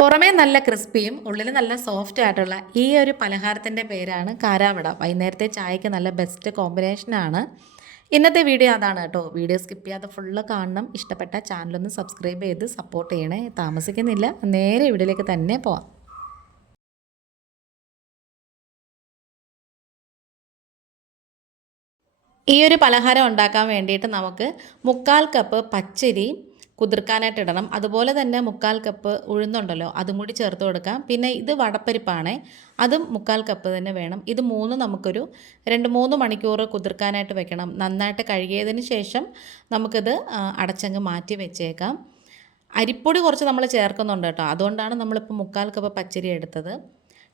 പുറമേ നല്ല ക്രിസ്പിയും ഉള്ളിൽ നല്ല സോഫ്റ്റ് ആയിട്ടുള്ള ഈ ഒരു പലഹാരത്തിൻ്റെ പേരാണ് കാരാവട. വൈകുന്നേരത്തെ ചായക്ക് നല്ല ബെസ്റ്റ് കോമ്പിനേഷനാണ്. ഇന്നത്തെ വീഡിയോ അതാണ് കേട്ടോ. വീഡിയോ സ്കിപ്പ് ചെയ്യാതെ ഫുള്ള് കാണണം. ഇഷ്ടപ്പെട്ട ചാനലൊന്ന് സബ്സ്ക്രൈബ് ചെയ്ത് സപ്പോർട്ട് ചെയ്യണേ. താമസിക്കുന്നില്ല, നേരെ വീഡിയോയിലേക്ക് തന്നെ പോവാം. ഈ ഒരു പലഹാരം ഉണ്ടാക്കാൻ വേണ്ടിയിട്ട് നമുക്ക് 1/4 കപ്പ് പച്ചരി കുതിർക്കാനായിട്ട് ഇടണം. അതുപോലെ തന്നെ 1/4 കപ്പ് ഉഴുന്നുണ്ടല്ലോ, അതും കൂടി ചേർത്ത് കൊടുക്കാം. പിന്നെ ഇത് വടപ്പരിപ്പാണ്, അതും 1/4 കപ്പ് തന്നെ വേണം. ഇത് മൂന്നും നമുക്കൊരു 2-3 മണിക്കൂർ കുതിർക്കാനായിട്ട് വെക്കണം. നന്നായിട്ട് കഴുകിയതിന് ശേഷം നമുക്കിത് അടച്ചങ്ങ് മാറ്റി വെച്ചേക്കാം. അരിപ്പൊടി കുറച്ച് നമ്മൾ ചേർക്കുന്നുണ്ട് കേട്ടോ, അതുകൊണ്ടാണ് നമ്മളിപ്പോൾ 1/4 കപ്പ് പച്ചരി എടുത്തത്.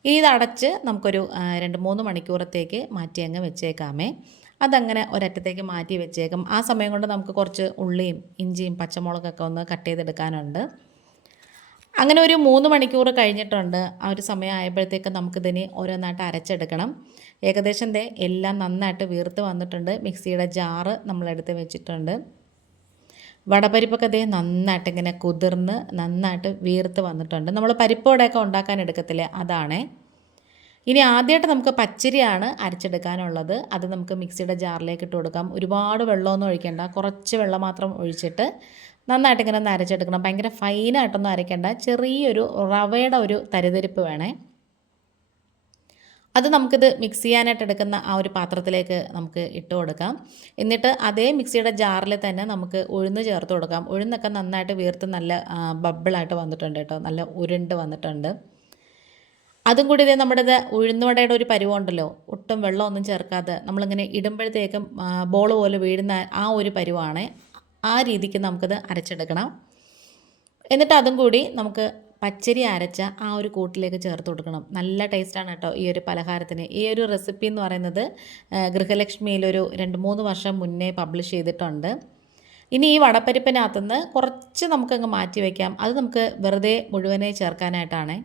ഇത് അടച്ച് നമുക്കൊരു 2-3 മണിക്കൂറത്തേക്ക് മാറ്റി അങ്ങ് വെച്ചേക്കാമേ. അതങ്ങനെ ഒരറ്റത്തേക്ക് മാറ്റി വെച്ചേക്കും. ആ സമയം കൊണ്ട് നമുക്ക് കുറച്ച് ഉള്ളിയും ഇഞ്ചിയും പച്ചമുളകൊക്കെ ഒന്ന് കട്ട് ചെയ്തെടുക്കാനുണ്ട്. അങ്ങനെ ഒരു 3 മണിക്കൂർ കഴിഞ്ഞിട്ടുണ്ട്. ആ ഒരു സമയം ആയപ്പോഴത്തേക്ക് നമുക്കിതിനെ ഓരോന്നായിട്ട് അരച്ചെടുക്കണം. ഏകദേശം എല്ലാം നന്നായിട്ട് വീർത്ത് വന്നിട്ടുണ്ട്. മിക്സിയുടെ ജാറ് നമ്മളെടുത്ത് വെച്ചിട്ടുണ്ട്. വടപരിപ്പൊക്കെ നന്നായിട്ട് ഇങ്ങനെ കുതിർന്ന് നന്നായിട്ട് വീർത്ത് വന്നിട്ടുണ്ട്. നമ്മൾ പരിപ്പോടെയൊക്കെ ഉണ്ടാക്കാൻ എടുക്കത്തില്ലേ, അതാണേ. ഇനി ആദ്യമായിട്ട് നമുക്ക് പച്ചരിയാണ് അരച്ചെടുക്കാനുള്ളത്. അത് നമുക്ക് മിക്സിയുടെ ജാറിലേക്ക് ഇട്ട് കൊടുക്കാം. ഒരുപാട് വെള്ളമൊന്നും ഒഴിക്കേണ്ട, കുറച്ച് വെള്ളം മാത്രം ഒഴിച്ചിട്ട് നന്നായിട്ട് ഇങ്ങനെ ഒന്ന് അരച്ചെടുക്കണം. ഭയങ്കര ഫൈനായിട്ടൊന്നും അരയ്ക്കേണ്ട, ചെറിയൊരു റവയുടെ ഒരു തരിതരിപ്പ് വേണേ. അത് നമുക്കിത് മിക്സ് ചെയ്യാനായിട്ട് എടുക്കുന്ന ആ ഒരു പാത്രത്തിലേക്ക് നമുക്ക് ഇട്ട് കൊടുക്കാം. എന്നിട്ട് അതേ മിക്സിയുടെ ജാറിൽ തന്നെ നമുക്ക് ഉഴുന്ന് ചേർത്ത് കൊടുക്കാം. ഉഴുന്നൊക്കെ നന്നായിട്ട് വീർത്ത് നല്ല ബബിളായിട്ട് വന്നിട്ടുണ്ട് കേട്ടോ, നല്ല ഉരുണ്ട് വന്നിട്ടുണ്ട്. അതും കൂടി നമ്മുടെ ഉഴുന്നുവടയുടെ ഒരു പരുവമുണ്ടല്ലോ, ഒട്ടും വെള്ളമൊന്നും ചേർക്കാതെ നമ്മളിങ്ങനെ ഇടുമ്പോഴത്തേക്കും ബോൾ പോലെ വീഴുന്ന ആ ഒരു പരുവാണ്. ആ രീതിക്ക് നമുക്കത് അരച്ചെടുക്കണം. എന്നിട്ട് അതും കൂടി നമുക്ക് പച്ചരി അരച്ച ആ ഒരു കൂട്ടിലേക്ക് ചേർത്ത് കൊടുക്കണം. നല്ല ടേസ്റ്റാണ് കേട്ടോ ഈ ഒരു പലഹാരത്തിന്. ഈ ഒരു റെസിപ്പി എന്ന് പറയുന്നത് ഗൃഹലക്ഷ്മിയിലൊരു 2-3 വർഷം മുന്നേ പബ്ലിഷ് ചെയ്തിട്ടുണ്ട്. ഇനി ഈ വടപ്പരിപ്പിനകത്തുനിന്ന് കുറച്ച് നമുക്കങ്ങ് മാറ്റി വയ്ക്കാം. അത് നമുക്ക് വെറുതെ മുഴുവനെ ചേർക്കാനായിട്ടാണ്.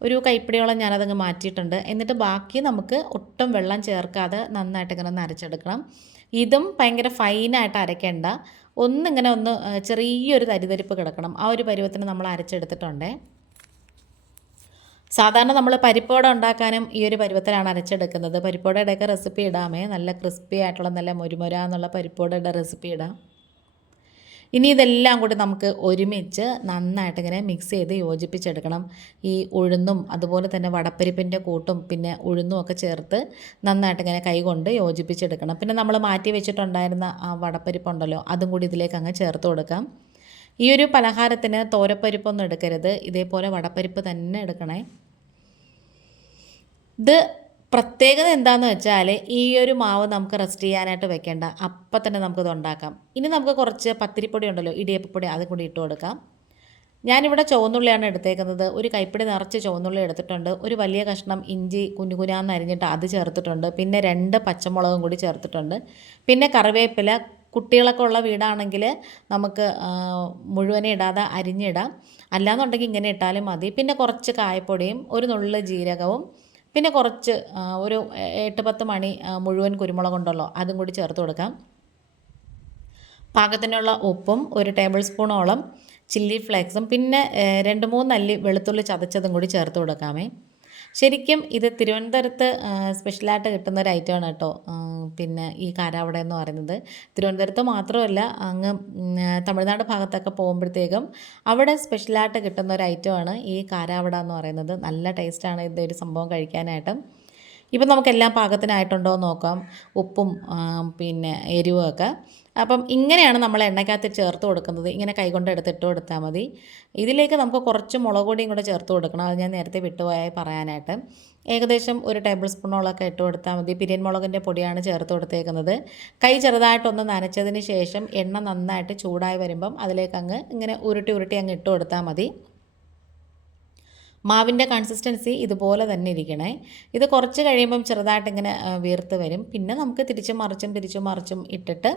ഒരു കൈപ്പിടിയോളം ഞാനതങ്ങ് മാറ്റിയിട്ടുണ്ട്. എന്നിട്ട് ബാക്കി നമുക്ക് ഒട്ടും വെള്ളം ചേർക്കാതെ നന്നായിട്ട് ഇങ്ങനെ ഒന്ന് അരച്ചെടുക്കണം. ഇതും ഭയങ്കര ഫൈനായിട്ട് അരയ്ക്കേണ്ട, ഒന്നിങ്ങനെ ഒന്ന് ചെറിയൊരു തരിതരിപ്പ് കിടക്കണം. ആ ഒരു പരുവത്തിന് നമ്മൾ അരച്ചെടുത്തിട്ടുണ്ട്. സാധാരണ നമ്മൾ പരിപ്പോട ഉണ്ടാക്കാനും ഈ ഒരു പരുവത്തിലാണ് അരച്ചെടുക്കുന്നത്. പരിപ്പോടയുടെയൊക്കെ റെസിപ്പി ഇടാമേ, നല്ല ക്രിസ്പി ആയിട്ടുള്ള നല്ല മുരുമുര എന്നുള്ള പരിപ്പോടയുടെ റെസിപ്പി ഇടാം. ഇനി ഇതെല്ലാം കൂടി നമുക്ക് ഒരുമിച്ച് നന്നായിട്ട് ഇങ്ങനെ മിക്സ് ചെയ്ത് യോജിപ്പിച്ചെടുക്കണം. ഈ ഉഴുന്നും അതുപോലെ തന്നെ വടപ്പരിപ്പിൻ്റെ കൂട്ടും പിന്നെ ഉഴുന്നും ഒക്കെ ചേർത്ത് നന്നായിട്ട് ഇങ്ങനെ കൈകൊണ്ട് യോജിപ്പിച്ചെടുക്കണം. പിന്നെ നമ്മൾ മാറ്റി വെച്ചിട്ടുണ്ടായിരുന്ന ആ വടപ്പരിപ്പുണ്ടല്ലോ, അതും കൂടി ഇതിലേക്ക് അങ്ങ് ചേർത്ത് കൊടുക്കാം. ഈ ഒരു പലഹാരത്തിന് തോരപ്പരിപ്പൊന്നും എടുക്കരുത്, ഇതേപോലെ വടപ്പരിപ്പ് തന്നെ എടുക്കണേ. ഇത് പ്രത്യേകത എന്താണെന്ന് വെച്ചാൽ ഈ ഒരു മാവ് നമുക്ക് റെസ്റ്റ് ചെയ്യാനായിട്ട് വെക്കേണ്ട, അപ്പം തന്നെ നമുക്കിത് ഉണ്ടാക്കാം. ഇനി നമുക്ക് കുറച്ച് പത്തിരിപ്പൊടി ഉണ്ടല്ലോ, ഇടിയപ്പപ്പൊടി, അതും കൂടി ഇട്ട് കൊടുക്കാം. ഞാനിവിടെ ചുവന്നുള്ളിയാണ് എടുത്തേക്കുന്നത്. ഒരു കൈപ്പിടി നിറച്ച് ചുവന്നുള്ളി എടുത്തിട്ടുണ്ട്. ഒരു വലിയ കഷ്ണം ഇഞ്ചി കുനുകുനാന്ന് അരിഞ്ഞിട്ട് അത് ചേർത്തിട്ടുണ്ട്. പിന്നെ 2 പച്ചമുളകും കൂടി ചേർത്തിട്ടുണ്ട്. പിന്നെ കറിവേപ്പില, കുട്ടികളൊക്കെ ഉള്ള വീടാണെങ്കിൽ നമുക്ക് മുഴുവനെ ഇടാതെ അരിഞ്ഞിടാം, അല്ലാന്നുണ്ടെങ്കിൽ ഇങ്ങനെ ഇട്ടാലും മതി. പിന്നെ കുറച്ച് കായപ്പൊടിയും ഒരു നുള്ള് ജീരകവും പിന്നെ കുറച്ച് ഒരു 8-10 മണി മുഴുവൻ കുരുമുളകുണ്ടല്ലോ, അതും കൂടി ചേർത്ത് കൊടുക്കാം. പാകത്തിനുള്ള ഉപ്പും ഒരു ടേബിൾ സ്പൂണോളം ചില്ലി ഫ്ലേക്സും പിന്നെ 2-3 അല്ലി വെളുത്തുള്ളി ചതച്ചതും കൂടി ചേർത്ത് കൊടുക്കാമേ. ശരിക്കും ഇത് തിരുവനന്തപുരത്ത് സ്പെഷ്യലായിട്ട് കിട്ടുന്ന ഒരു ഐറ്റമാണ് കേട്ടോ. പിന്നെ ഈ കാരാവട എന്ന് പറയുന്നത് തിരുവനന്തപുരത്ത് മാത്രമല്ല, അങ്ങ് തമിഴ്നാട് ഭാഗത്തൊക്കെ പോകുമ്പോഴത്തേക്കും അവിടെ സ്പെഷ്യലായിട്ട് കിട്ടുന്ന ഒരു ഐറ്റമാണ് ഈ കാരാവട എന്ന് പറയുന്നത്. നല്ല ടേസ്റ്റാണ് ഇതൊരു സംഭവം കഴിക്കാനായിട്ട്. ഇപ്പം നമുക്കെല്ലാം പാകത്തിനായിട്ടുണ്ടോ എന്ന് നോക്കാം, ഉപ്പും പിന്നെ എരിവുമൊക്കെ. അപ്പം ഇങ്ങനെയാണ് നമ്മൾ എണ്ണയ്ക്കകത്ത് ചേർത്ത് കൊടുക്കുന്നത്. ഇങ്ങനെ കൈകൊണ്ട് എടുത്തിട്ട് കൊടുത്താൽ മതി. ഇതിലേക്ക് നമുക്ക് കുറച്ച് മുളക് പൊടിയും കൂടെ ചേർത്ത് കൊടുക്കണം. അത് ഞാൻ നേരത്തെ വിട്ടുപോയായി പറയാനായിട്ട്. ഏകദേശം ഒരു ടേബിൾ സ്പൂണോളൊക്കെ ഇട്ട് കൊടുത്താൽ മതി. പിരിയൻ മുളകിൻ്റെ പൊടിയാണ് ചേർത്ത് കൊടുത്തേക്കുന്നത്. കൈ ചെറുതായിട്ടൊന്ന് നനച്ചതിന് ശേഷം എണ്ണ നന്നായിട്ട് ചൂടായി വരുമ്പം അതിലേക്ക് അങ്ങ് ഇങ്ങനെ ഉരുട്ടി അങ്ങ് ഇട്ട് കൊടുത്താൽ മതി. മാവിൻ്റെ കൺസിസ്റ്റൻസി ഇതുപോലെ തന്നെ ഇരിക്കണേ. ഇത് കുറച്ച് കഴിയുമ്പം ചെറുതായിട്ട് ഇങ്ങനെ വീർത്ത് വരും. പിന്നെ നമുക്ക് തിരിച്ചും മറിച്ചും ഇട്ടിട്ട്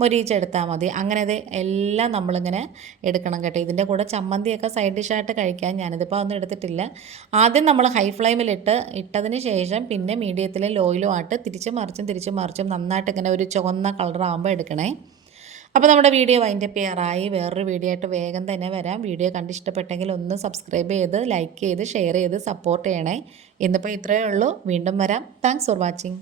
മൊരിയിച്ചെടുത്താൽ മതി. അങ്ങനെ ഇത് എല്ലാം നമ്മളിങ്ങനെ എടുക്കണം കേട്ടോ. ഇതിൻ്റെ കൂടെ ചമ്മന്തിയൊക്കെ സൈഡ് ഡിഷായിട്ട് കഴിക്കാൻ ഞാനിതിപ്പോൾ ഒന്നും എടുത്തിട്ടില്ല. ആദ്യം നമ്മൾ ഹൈ ഫ്ലെയിമിലിട്ട് ഇട്ടതിന് ശേഷം പിന്നെ മീഡിയത്തിലും ലോയിലും ആയിട്ട് തിരിച്ചും മറിച്ചും നന്നായിട്ട് ഇങ്ങനെ ഒരു ചുവന്ന കളറാകുമ്പോൾ എടുക്കണേ. അപ്പോൾ നമ്മുടെ വീഡിയോ വൈൻഡപ്പ് ചെയ്യാറായി. വേറൊരു വീഡിയോ ആയിട്ട് വേഗം തന്നെ വരാം. വീഡിയോ കണ്ടിഷ്ടപ്പെട്ടെങ്കിൽ ഒന്ന് സബ്സ്ക്രൈബ് ചെയ്ത് ലൈക്ക് ചെയ്ത് ഷെയർ ചെയ്ത് സപ്പോർട്ട് ചെയ്യണേ. ഇന്നിപ്പോൾ ഇത്രയേ ഉള്ളൂ. വീണ്ടും വരാം. Thanks for watching.